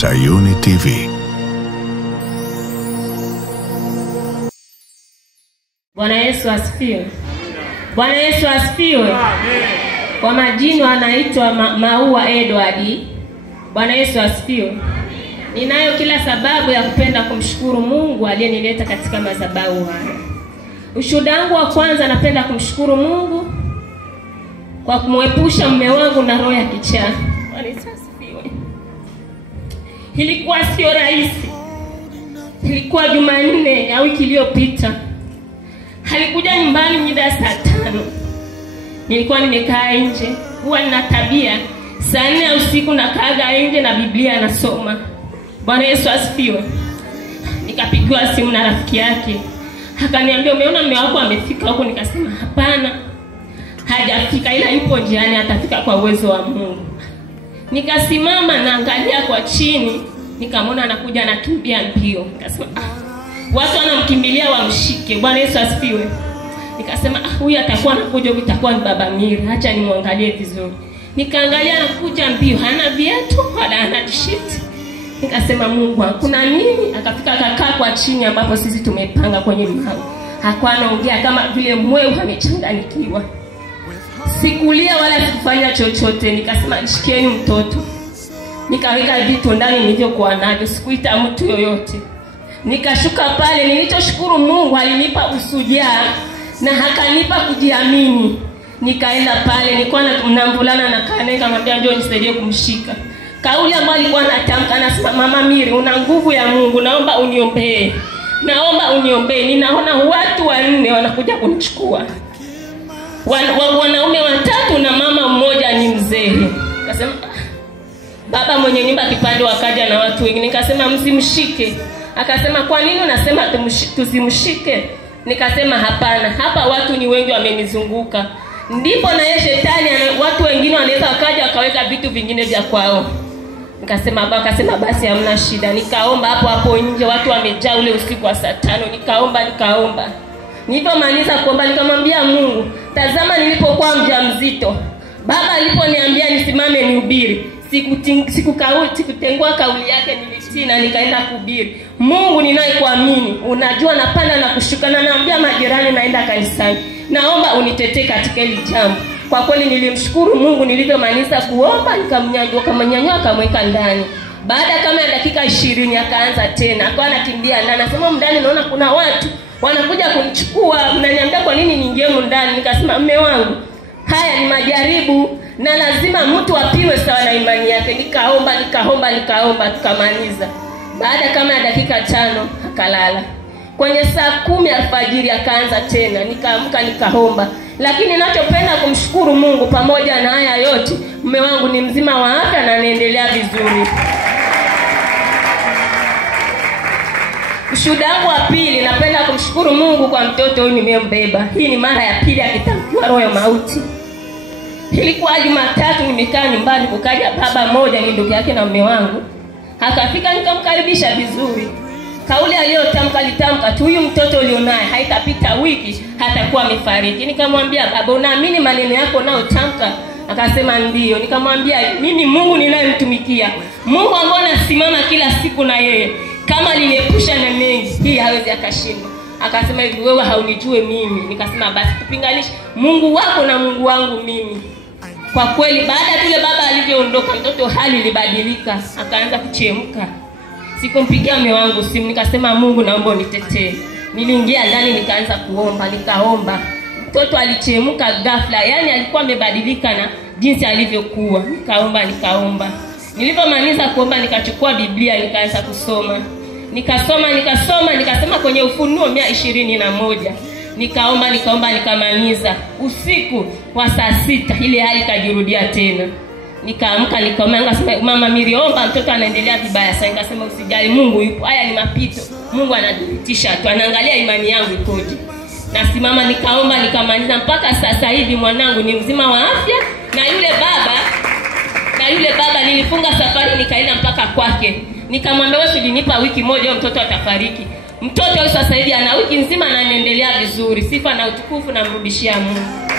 Sayuni TV. Bwana Yesu asifiwe. Bwana Yesu asifiwe. Kwa majina anaitwa Maua Edward. Bwana Yesu asifiwe. Ninayo kila sababu ya kupenda kumshukuru Mungu aliyenileta katika madhabahu haya. Ushuhuda wangu wa kwanza, napenda kumshukuru Mungu kwa kumwepusha mume wangu na roho ya kichaa. Bwana Yesu asifiwe. Ilikuwa sio rahisi. Ilikuwa Jumanne ya wiki iliyopita. Alikuja nyumbani mida saa 5. Nilikuwa nimekaa nje. Huwa nina tabia saa 4 usiku nakaaga nje na Biblia nasoma. Bwana Yesu asifiwe. Nikapigiwa simu na rafiki yake. Akaniambia, umeona mume wako amefika huko? Nikasema hapana, hajafika, ila yupo njiani, atafika kwa uwezo wa Mungu. Nikasimama na angalia kwa chini, nikamwona anakuja anakimbia mbio. Nikasema watu wanamkimbilia wamshike. Bwana Yesu asifiwe. Nikasema huyu atakuwa anakuja, huyu itakuwa ni Baba Miri, acha nimwangalie vizuri. Nikaangalia anakuja mbio, hana viatu wala hana t-shirt. Nikasema Mungu, kuna nini? Akafika akakaa kwa chini ambapo sisi tumepanga kwenye mlango. Hakuwa anaongea, kama vile mwewe amechanganyikiwa. Sikulia wala sikufanya chochote. Nikasema shikeni mtoto. Nikaweka vitu ndani nilivyokuwa navyo, sikuita mtu yoyote. Nikashuka pale. Nilichoshukuru Mungu, alinipa usujaa na akanipa kujiamini. Nikaenda pale, nilikuwa na mvulana na kana, nikamwambia njoo nisaidie kumshika. Kauli ambayo alikuwa anatamka, anasema, Mama Miri, una nguvu ya Mungu, naomba uniombee. Naomba uniombee. Ninaona watu 4 wanakuja kunichukua. Wanaume 3 na mama mmoja ni mzee. Nikasema baba mwenye nyumba kipande wakaja na watu wengine. Nikasema msimshike. Akasema kwa nini unasema tusimshike? Nikasema hapana, hapa watu ni wengi wamenizunguka. Ndipo na yeye shetani, watu wengine wanaweza wakaja wakaweka vitu vingine vya kwao. Nikasema baba, akasema basi hamna shida. Nikaomba hapo nje, watu wamejaa ule usiku wa saa 5. Nikaomba. Nilipomaliza kuomba nikamwambia Mungu, tazama nilipokuwa mjamzito, baba aliponiambia nisimame nihubiri, sikutengua kauli yake, nilitii na nikaenda kuhubiri. Mungu ninayekuamini, unajua napanda na kushuka, na naambia majirani naenda kanisani. Naomba unitetee katika hili jambo. Kwa kweli nilimshukuru Mungu. Nilivyomaliza kuomba nikamnyanyua, akamweka ndani. Baada kama ya dakika 20 akaanza tena, akawa anakimbia ndani. Anasema ndani naona kuna watu wanakuja kunichukua, mnaniambia kwa nini niingie ndani? Nikasema mume wangu, haya ni majaribu na lazima mtu apimwe sawa na imani yake. Nikaomba tukamaliza. Baada kama ya dakika 5 akalala. Kwenye saa 10 alfajiri akaanza tena. Nikaamka nikaomba. Lakini ninachopenda kumshukuru Mungu, pamoja na haya yote, mume wangu ni mzima wa afya na anaendelea vizuri. Ushuhuda wangu wa pili, napenda kumshukuru Mungu kwa mtoto huyu nimembeba. Hii ni mara ya pili akitamkiwa roho ya mauti. Ilikuwa Jumatatu, nimekaa nyumbani, kukaja baba mmoja, ni ndugu yake na mume wangu. Akafika, nikamkaribisha vizuri. Kauli aliyotamka tu, huyu mtoto ulionaye haitapita wiki hatakuwa amefariki. Nikamwambia baba, unaamini maneno yako unayotamka? Akasema ndio. Nikamwambia mimi Mungu ninayemtumikia, Mungu ambaye anasimama kila siku na yeye, kama aliniepusha na mengi, hii hawezi akashinda. Akasema hivi, wewe haunijue mimi. Nikasema basi tupinganishe Mungu wako na Mungu wangu mimi. Kwa kweli baada tule baba alivyoondoka, mtoto hali ilibadilika, akaanza kuchemka. Sikumpigia mume wangu simu, nikasema Mungu naomba unitetee. Niliingia ndani nikaanza nikaomba. Mtoto alichemka ghafla, yani alikuwa amebadilika na jinsi alivyokuwa. Nikaomba. Nilipomaliza kuomba nikachukua Biblia nikaanza kusoma. Nikasema kwenye Ufunuo 121. Nikaomba nikamaliza. Usiku wa saa 6 ile hali kajirudia tena. Nikaamka nikaomba, Mama Miri, omba, mtoto anaendelea vibaya sana. Nikasema usijali, Mungu yupo. Haya ni mapito. Mungu anadhibitisha tu, anaangalia imani yangu ikoje. Nasimama nikaomba nikamaliza. Mpaka sasa hivi mwanangu ni mzima wa afya, na yule baba nilifunga safari nikaenda mpaka kwake. Nikamwambia wewe ulinipa wiki moja mtoto atafariki. Mtoto sasa hivi ana wiki nzima na anaendelea vizuri. Sifa na utukufu namrudishia Mungu.